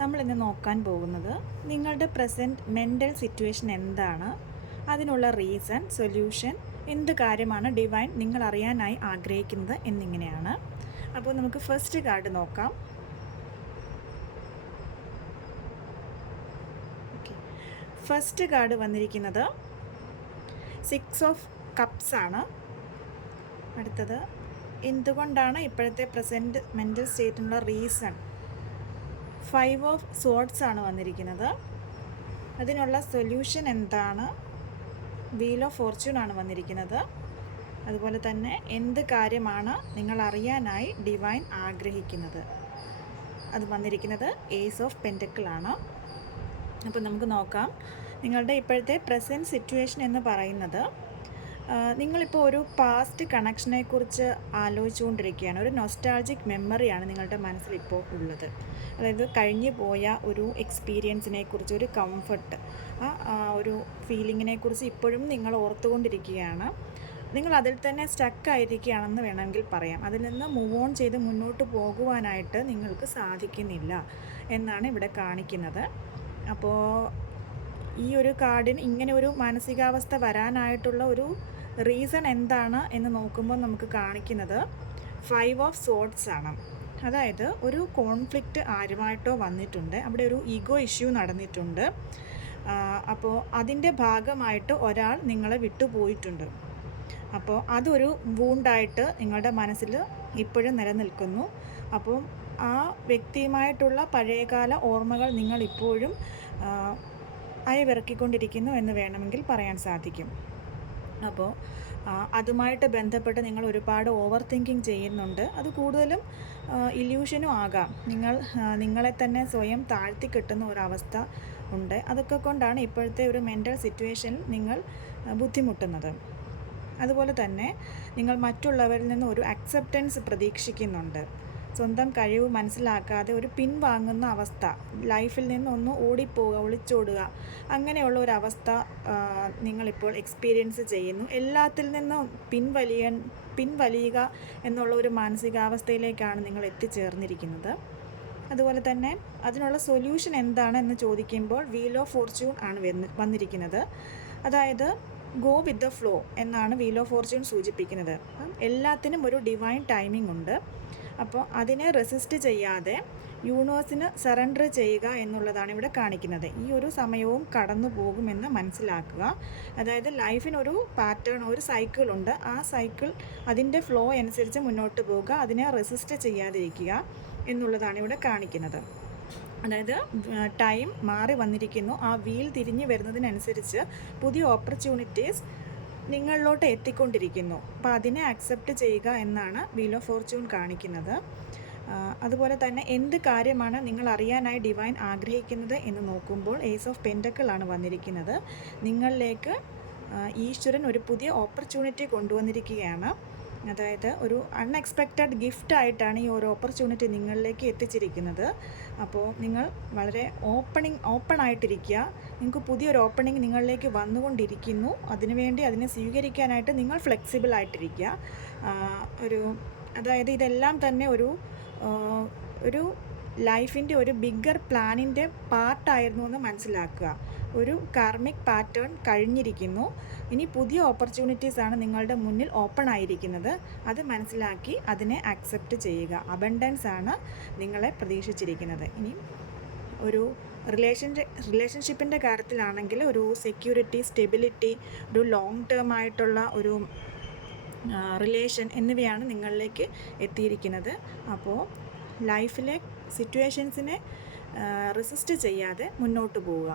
നമ്മളിന്ന് നോക്കാൻ പോകുന്നത് നിങ്ങളുടെ പ്രസൻറ്റ് മെൻ്റൽ സിറ്റുവേഷൻ എന്താണ്, അതിനുള്ള റീസൺ, സൊല്യൂഷൻ, എന്ത് കാര്യമാണ് ഡിവൈൻ നിങ്ങൾ അറിയാനായി ആഗ്രഹിക്കുന്നത് എന്നിങ്ങനെയാണ്. അപ്പോൾ നമുക്ക് ഫസ്റ്റ് കാർഡ് നോക്കാം. ഫസ്റ്റ് കാർഡ് വന്നിരിക്കുന്നത് 6 ഓഫ് കപ്സ് ആണ്. അടുത്തത് എന്തുകൊണ്ടാണ് ഇപ്പോഴത്തെ പ്രസൻറ്റ് മെൻ്റൽ സ്റ്റേറ്റിനുള്ള റീസൺ. 5 ഓഫ് സോർഡ്സ് ആണ് വന്നിരിക്കുന്നത്. അതിനുള്ള സൊല്യൂഷൻ എന്താണ്. വീൽ ഓഫ് ഫോർച്യൂൺ ആണ് വന്നിരിക്കുന്നത്. അതുപോലെ തന്നെ എന്ത് കാര്യമാണ് നിങ്ങൾ അറിയാനായി ഡിവൈൻ ആഗ്രഹിക്കുന്നത്. അത് വന്നിരിക്കുന്നത് ഏസ് ഓഫ് പെൻറ്റക്കിൾ ആണ്. അപ്പോൾ നമുക്ക് നോക്കാം. നിങ്ങളുടെ ഇപ്പോഴത്തെ പ്രസൻറ്റ് സിറ്റുവേഷൻ എന്ന് പറയുന്നത് നിങ്ങളിപ്പോൾ ഒരു പാസ്റ്റ് കണക്ഷനെക്കുറിച്ച് ആലോചിച്ചുകൊണ്ടിരിക്കുകയാണ്. ഒരു നൊസ്റ്റാൾജിക് മെമ്മറിയാണ് നിങ്ങളുടെ മനസ്സിലിപ്പോൾ ഉള്ളത്. അതായത് കഴിഞ്ഞു പോയ ഒരു എക്സ്പീരിയൻസിനെ കുറിച്ച്, ഒരു കംഫർട്ട്, ഒരു ഫീലിങ്ങിനെ കുറിച്ച് ഇപ്പോഴും നിങ്ങൾ ഓർത്തുകൊണ്ടിരിക്കുകയാണ്. നിങ്ങൾ അതിൽ തന്നെ സ്റ്റക്കായിരിക്കുകയാണെന്ന് വേണമെങ്കിൽ പറയാം. അതിൽ നിന്ന് മൂവ് ഓൺ ചെയ്ത് മുന്നോട്ട് പോകുവാനായിട്ട് നിങ്ങൾക്ക് സാധിക്കുന്നില്ല എന്നാണ് ഇവിടെ കാണിക്കുന്നത്. അപ്പോൾ ഈ ഒരു കാർഡിന് ഇങ്ങനെ ഒരു മാനസികാവസ്ഥ വരാനായിട്ടുള്ള ഒരു റീസൺ എന്താണ് എന്ന് നോക്കുമ്പോൾ നമുക്ക് കാണിക്കുന്നത് 5 ഓഫ് സോർഡ്സ് ആണ്. അതായത് ഒരു കോൺഫ്ലിക്റ്റ് ആരുമായിട്ടോ വന്നിട്ടുണ്ട്, അവിടെ ഒരു ഈഗോ ഇഷ്യൂ നടന്നിട്ടുണ്ട്. അപ്പോൾ അതിൻ്റെ ഭാഗമായിട്ട് ഒരാൾ നിങ്ങളെ വിട്ടുപോയിട്ടുണ്ട്. അപ്പോൾ അതൊരു വൂണ്ടായിട്ട് നിങ്ങളുടെ മനസ്സിൽ ഇപ്പോഴും നിലനിൽക്കുന്നു. അപ്പോൾ ആ വ്യക്തിയുമായിട്ടുള്ള പഴയകാല ഓർമ്മകൾ നിങ്ങളിപ്പോഴും അയവിറക്കിക്കൊണ്ടിരിക്കുന്നു എന്ന് വേണമെങ്കിൽ പറയാൻ സാധിക്കും. അപ്പോൾ അതുമായിട്ട് ബന്ധപ്പെട്ട് നിങ്ങൾ ഒരുപാട് ഓവർ തിങ്കിങ് ചെയ്യുന്നുണ്ട്. അത് കൂടുതലും ഇല്യൂഷനും ആകാം. നിങ്ങളെ തന്നെ സ്വയം താഴ്ത്തി കിട്ടുന്ന ഒരവസ്ഥ ഉണ്ട്. അതൊക്കെ കൊണ്ടാണ് ഇപ്പോഴത്തെ ഒരു മെൻ്റൽ സിറ്റുവേഷനിൽ നിങ്ങൾ ബുദ്ധിമുട്ടുന്നത്. അതുപോലെ തന്നെ നിങ്ങൾ മറ്റുള്ളവരിൽ നിന്ന് ഒരു അക്സെപ്റ്റൻസ് പ്രതീക്ഷിക്കുന്നുണ്ട്. സ്വന്തം കഴിവ് മനസ്സിലാക്കാതെ ഒരു പിൻവാങ്ങുന്ന അവസ്ഥ, ലൈഫിൽ നിന്നൊന്ന് ഓടിപ്പോവുക, ഒളിച്ചോടുക, അങ്ങനെയുള്ള ഒരവസ്ഥ നിങ്ങളിപ്പോൾ എക്സ്പീരിയൻസ് ചെയ്യുന്നു. എല്ലാത്തിൽ നിന്നും പിൻവലിയുക എന്നുള്ള ഒരു മാനസികാവസ്ഥയിലേക്കാണ് നിങ്ങൾ എത്തിച്ചേർന്നിരിക്കുന്നത്. അതുപോലെ തന്നെ അതിനുള്ള സൊല്യൂഷൻ എന്താണ് എന്ന് ചോദിക്കുമ്പോൾ വീൽ ഓഫ് ഫോർച്യൂൺ ആണ് വന്നിരിക്കുന്നത്. അതായത് ഗോ വിത്ത് ദ ഫ്ലോ എന്നാണ് വീൽ ഓഫ് ഫോർച്യൂൺ സൂചിപ്പിക്കുന്നത്. എല്ലാത്തിനും ഒരു ഡിവൈൻ ടൈമിംഗ് ഉണ്ട്. അപ്പോൾ അതിനെ റെസിസ്റ്റ് ചെയ്യാതെ യൂണിവേഴ്സിന് സറണ്ടർ ചെയ്യുക എന്നുള്ളതാണ് ഇവിടെ കാണിക്കുന്നത്. ഈ ഒരു സമയവും കടന്നു പോകുമെന്ന് മനസ്സിലാക്കുക. അതായത് ലൈഫിനൊരു പാറ്റേൺ, ഒരു സൈക്കിളുണ്ട്. ആ സൈക്കിൾ അതിൻ്റെ ഫ്ലോ അനുസരിച്ച് മുന്നോട്ട് പോവുക, അതിനെ റെസിസ്റ്റ് ചെയ്യാതിരിക്കുക എന്നുള്ളതാണ് ഇവിടെ കാണിക്കുന്നത്. അതായത് ടൈം മാറി വന്നിരിക്കുന്നു. ആ വീൽ തിരിഞ്ഞു വരുന്നതിനനുസരിച്ച് പുതിയ ഓപ്പർച്യൂണിറ്റീസ് നിങ്ങളിലോട്ട് എത്തിക്കൊണ്ടിരിക്കുന്നു. അപ്പോൾ അതിനെ അക്സെപ്റ്റ് ചെയ്യുക എന്നാണ് വീൽ ഓഫ് ഫോർച്യൂൺ കാണിക്കുന്നത്. അതുപോലെ തന്നെ എന്ത് കാര്യമാണ് നിങ്ങൾ അറിയാനായി ഡിവൈൻ ആഗ്രഹിക്കുന്നത് എന്ന് നോക്കുമ്പോൾ ഏസ് ഓഫ് പെൻറ്റക്കിൾ ആണ് വന്നിരിക്കുന്നത്. നിങ്ങളിലേക്ക് ഈശ്വരൻ ഒരു പുതിയ ഓപ്പർച്യൂണിറ്റി കൊണ്ടുവന്നിരിക്കുകയാണ്. അതായത് ഒരു അൺഎക്സ്പെക്റ്റഡ് ഗിഫ്റ്റായിട്ടാണ് ഈ ഒരു ഓപ്പർച്യൂണിറ്റി നിങ്ങളിലേക്ക് എത്തിച്ചിരിക്കുന്നത്. അപ്പോൾ നിങ്ങൾ വളരെ ഓപ്പൺ ആയിട്ടിരിക്കുക. നിങ്ങൾക്ക് പുതിയൊരു ഓപ്പണിംഗ് നിങ്ങളിലേക്ക് വന്നുകൊണ്ടിരിക്കുന്നു. അതിനുവേണ്ടി അതിനെ സ്വീകരിക്കാനായിട്ട് നിങ്ങൾ ഫ്ലെക്സിബിൾ ആയിട്ടിരിക്കുക. അതായത് ഇതെല്ലാം തന്നെ ഒരു ലൈഫിൻ്റെ ഒരു ബിഗ്ഗർ പ്ലാനിൻ്റെ പാർട്ടായിരുന്നു എന്ന് മനസ്സിലാക്കുക. ഒരു കാർമിക് പാറ്റേൺ കഴിഞ്ഞിരിക്കുന്നു. ഇനി പുതിയ ഓപ്പർച്യൂണിറ്റീസാണ് നിങ്ങളുടെ മുന്നിൽ ഓപ്പൺ ആയിരിക്കുന്നത്. അത് മനസ്സിലാക്കി അതിനെ അക്സെപ്റ്റ് ചെയ്യുക. അബണ്ടൻസ് ആണ് നിങ്ങളെ പ്രതീക്ഷിച്ചിരിക്കുന്നത്. ഇനി ഒരു റിലേഷൻഷിപ്പിൻ്റെ കാര്യത്തിലാണെങ്കിൽ ഒരു സെക്യൂരിറ്റി, സ്റ്റെബിലിറ്റി, ഒരു ലോങ് ടേം ആയിട്ടുള്ള ഒരു റിലേഷൻ എന്നിവയാണ് നിങ്ങളിലേക്ക് എത്തിയിരിക്കുന്നത്. അപ്പോൾ ലൈഫിലെ സിറ്റുവേഷൻസിനെ റെസിസ്റ്റ് ചെയ്യാതെ മുന്നോട്ട് പോവുക.